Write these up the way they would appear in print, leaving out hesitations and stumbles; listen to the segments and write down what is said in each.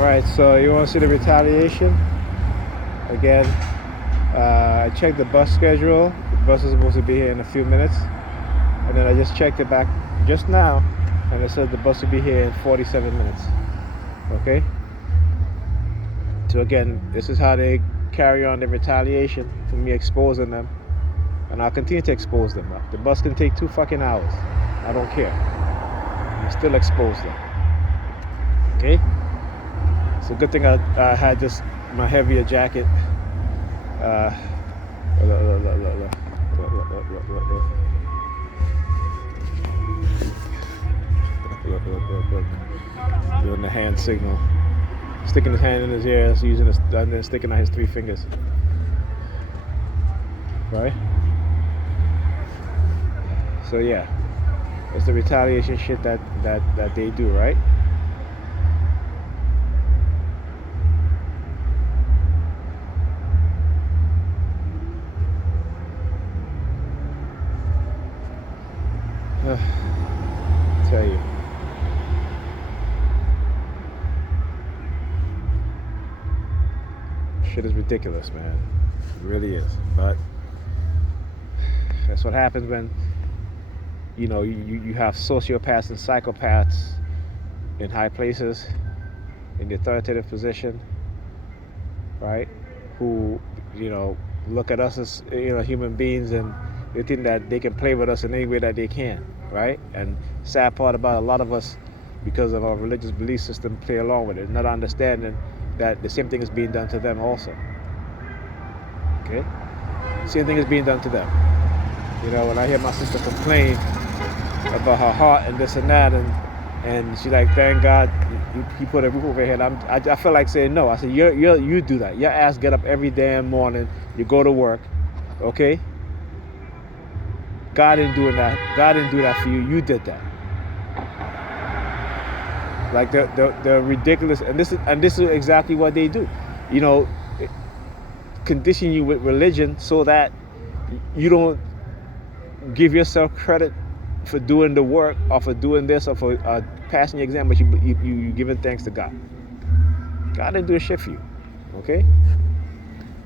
Alright, so you want to see the retaliation? Again, I checked the bus schedule. The bus is supposed to be here in a few minutes. And then I just checked it back just now, and it said the bus will be here in 47 minutes. Okay? So again, this is how they carry on the retaliation for me exposing them. And I'll continue to expose them. The bus can take 2 fucking hours. I don't care. I still expose them. Okay? It's a good thing I had just my heavier jacket. Look. Doing the hand signal. Sticking his hand in his ears, using his, and then sticking out his 3 fingers. Right? So yeah, it's the retaliation shit that they do, right? Tell you. Shit is ridiculous, man. It really is. But that's what happens when you have sociopaths and psychopaths in high places, in the authoritative position, right? Who, look at us as, human beings, and they think that they can play with us in any way that they can, right? And sad part about a lot of us, because of our religious belief system, play along with it, not understanding that the same thing is being done to them also. Okay? Same thing is being done to them. When I hear my sister complain about her heart and this and that, and she's like, thank God he put a roof over her head. I feel like saying no. I said, you do that. Your ass get up every damn morning, you go to work, okay? God didn't do that. God didn't do that for you. You did that. Like the ridiculous, and this is exactly what they do. Condition you with religion so that you don't give yourself credit for doing the work, or for doing this, or for passing your exam, but you giving thanks to God. God didn't do shit for you, okay?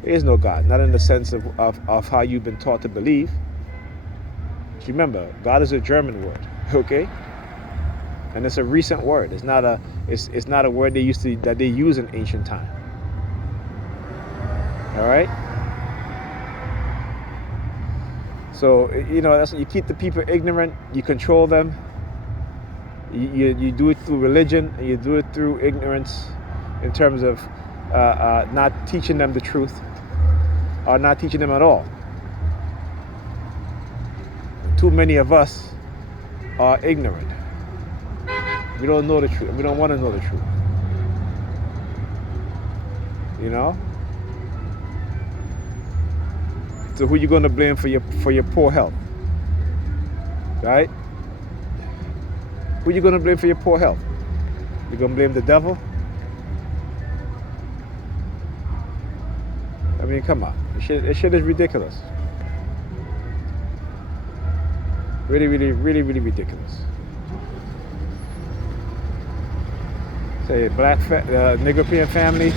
There is no God, not in the sense of how you've been taught to believe. Remember, God is a German word, okay? And it's a recent word. It's not a word that they use in ancient time. All right. So you keep the people ignorant. You control them. You do it through religion, and you do it through ignorance, in terms of not teaching them the truth, or not teaching them at all. Too many of us are ignorant. We don't know the truth. We don't want to know the truth. So who you going to blame for your poor health? Right? Who you going to blame for your poor health? You going to blame the devil? I mean, come on. This shit is ridiculous. Really, really, really, really ridiculous. Say black Negropean family.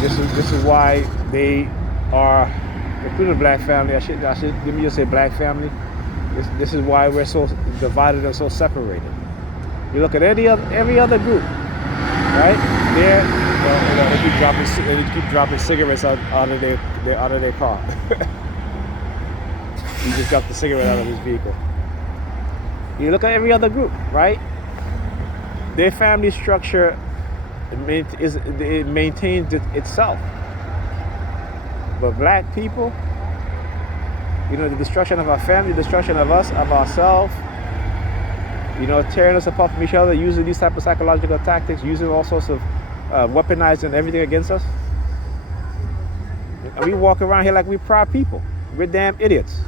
This is why they are, including black family. I should let me just say black family. This is why we're so divided and so separated. You look at every other group, right? They keep dropping cigarettes out of their car. He just got the cigarette out of his vehicle. You look at every other group, right? Their family structure it maintains itself. But black people, the destruction of our family, the destruction of us, of ourselves, tearing us apart from each other, using these type of psychological tactics, using all sorts of weaponizing everything against us. And we walk around here like we're proud people. We're damn idiots.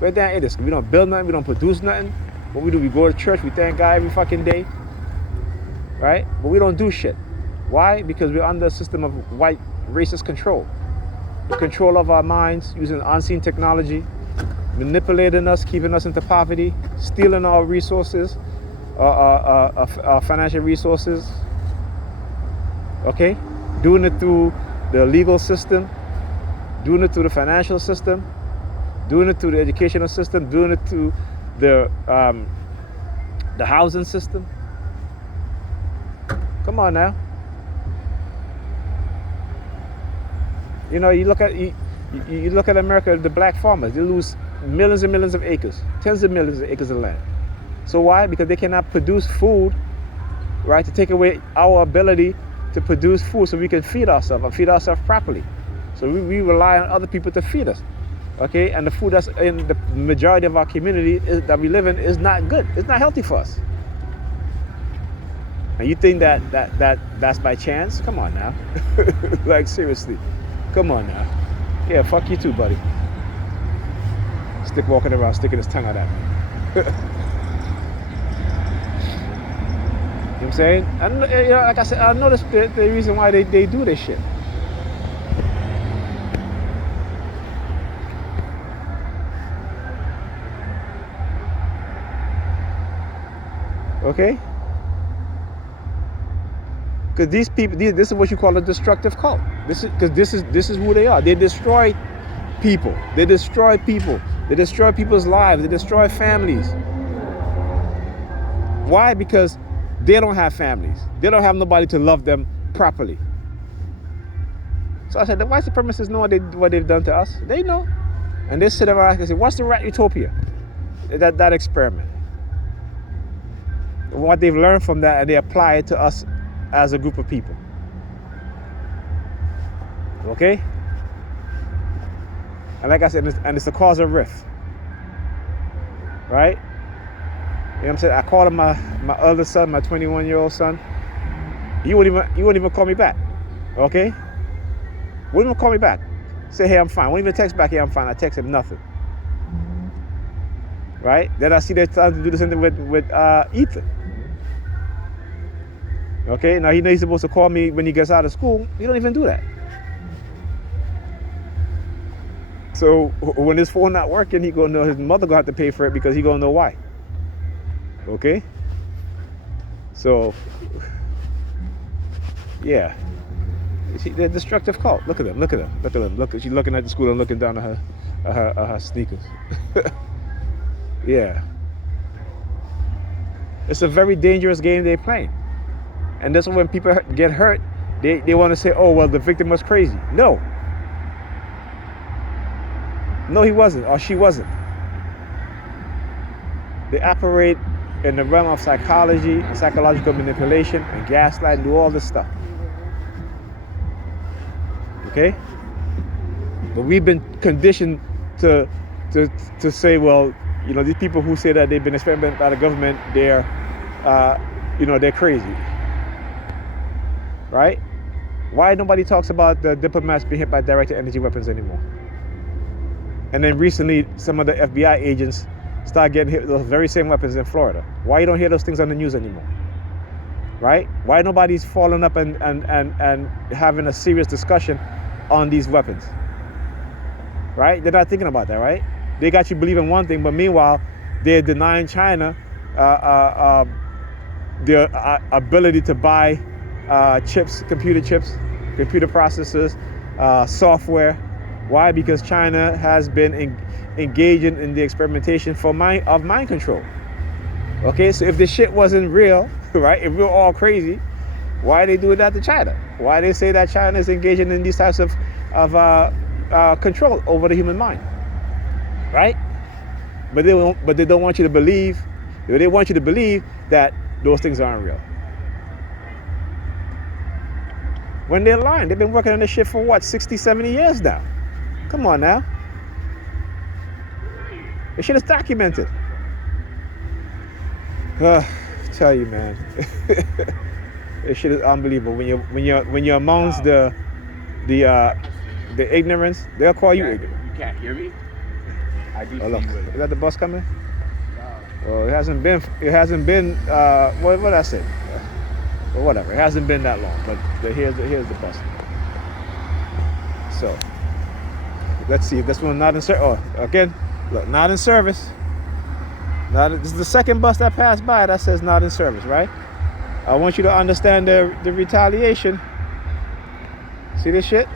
We're damn idiots. We don't build nothing. We don't produce nothing. What we do, we go to church. We thank God every fucking day. Right? But we don't do shit. Why? Because we're under a system of white racist control. The control of our minds using unseen technology, manipulating us, keeping us into poverty, stealing our resources, our financial resources, Okay, doing it through the legal system, doing it through the financial system, doing it through the educational system, doing it through the housing system. Come on now. You know, you look at America, the black farmers, they lose millions and millions of acres, tens of millions of acres of land. So why? Because they cannot produce food, right, to take away our ability to produce food so we can feed ourselves and feed ourselves properly. So we rely on other people to feed us. Okay, and the food that's in the majority of our community that we live in is not good. It's not healthy for us. And you think that's by chance? Come on now. Like, seriously. Come on now. Yeah, fuck you too, buddy. Stick walking around, sticking his tongue out at me. You know what I'm saying? And you know, like I said, I noticed the reason why they do this shit. Okay? Because these people, this is what you call a destructive cult. This is who they are. They destroy people. They destroy people. They destroy people's lives. They destroy families. Why? Because they don't have families. They don't have nobody to love them properly. So I said, the white supremacists know what they've done to us. They know. And they sit around and say, what's the rat utopia? That experiment. What they've learned from that, and they apply it to us as a group of people. Okay? And like I said, it's the cause of rift. Right? You know what I'm saying? I called him my other son, my 21-year-old son. He wouldn't even call me back. Okay? Wouldn't even call me back. Say, hey, I'm fine. Wouldn't even text back, hey, I'm fine. I text him nothing. Right? Then I see they're trying to do the same thing with Ethan. Okay? Now he knows he's supposed to call me when he gets out of school. He don't even do that. So when his phone not working, he gonna know his mother gonna have to pay for it because he gonna know why. Okay? So yeah. See, they're destructive cult. Look at them. Look at them. Look at them. Look. She's looking at the school and looking down at her sneakers. Yeah. It's a very dangerous game they're playing. And that's when people get hurt, they want to say, oh, well, the victim was crazy. No. No, he wasn't, or she wasn't. They operate in the realm of psychology, psychological manipulation, and gaslight, and do all this stuff. Okay? But we've been conditioned to say, well, you know, these people who say that they've been experimented by the government, they're crazy. Right? Why nobody talks about the diplomats being hit by directed energy weapons anymore? And then recently, some of the FBI agents start getting hit with those very same weapons in Florida. Why you don't hear those things on the news anymore? Right? Why nobody's falling up and having a serious discussion on these weapons? Right? They're not thinking about that, right? They got you believing one thing, but meanwhile, they're denying China their ability to buy chips, computer processors, software. Why? Because China has been engaging in the experimentation of mind control. Okay, so if this shit wasn't real, right, if we're all crazy, why they do that to China? Why they say that China is engaging in these types of control over the human mind, right? But they don't want you to believe. They want you to believe that those things aren't real. When they're lying, they've been working on this shit for what, 60, 70 years now. Come on now. This shit is documented. Tell you, man. This shit is unbelievable. When you're amongst the ignorance, they'll call you ignorant. You can't hear me? I do see look, you. is that the bus coming? Well, it hasn't been what did I say? Well, whatever. It hasn't been that long, but here's the bus. So let's see if this one not in service. Oh, again, look, not in service. This is the second bus that passed by that says not in service, right? I want you to understand the retaliation. See this shit?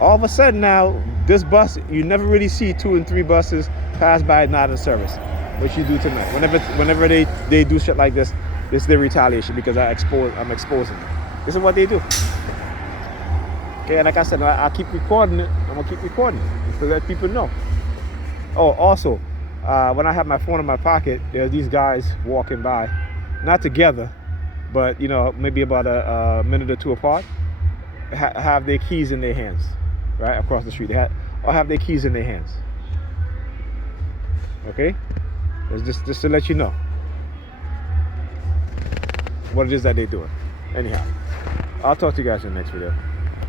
All of a sudden now, this bus, you never really see 2 and 3 buses pass by not in service. What you do tonight? Whenever they do shit like this is their retaliation because I'm exposing them. This is what they do. Okay, and like I said, I keep recording it. I'm gonna keep recording it to let people know. Oh, also, when I have my phone in my pocket, there are these guys walking by, not together, but you know, maybe about a minute or two apart, have their keys in their hands, right across the street. Or have their keys in their hands. Okay, it's just to let you know what it is that they're doing. Anyhow, I'll talk to you guys in the next video.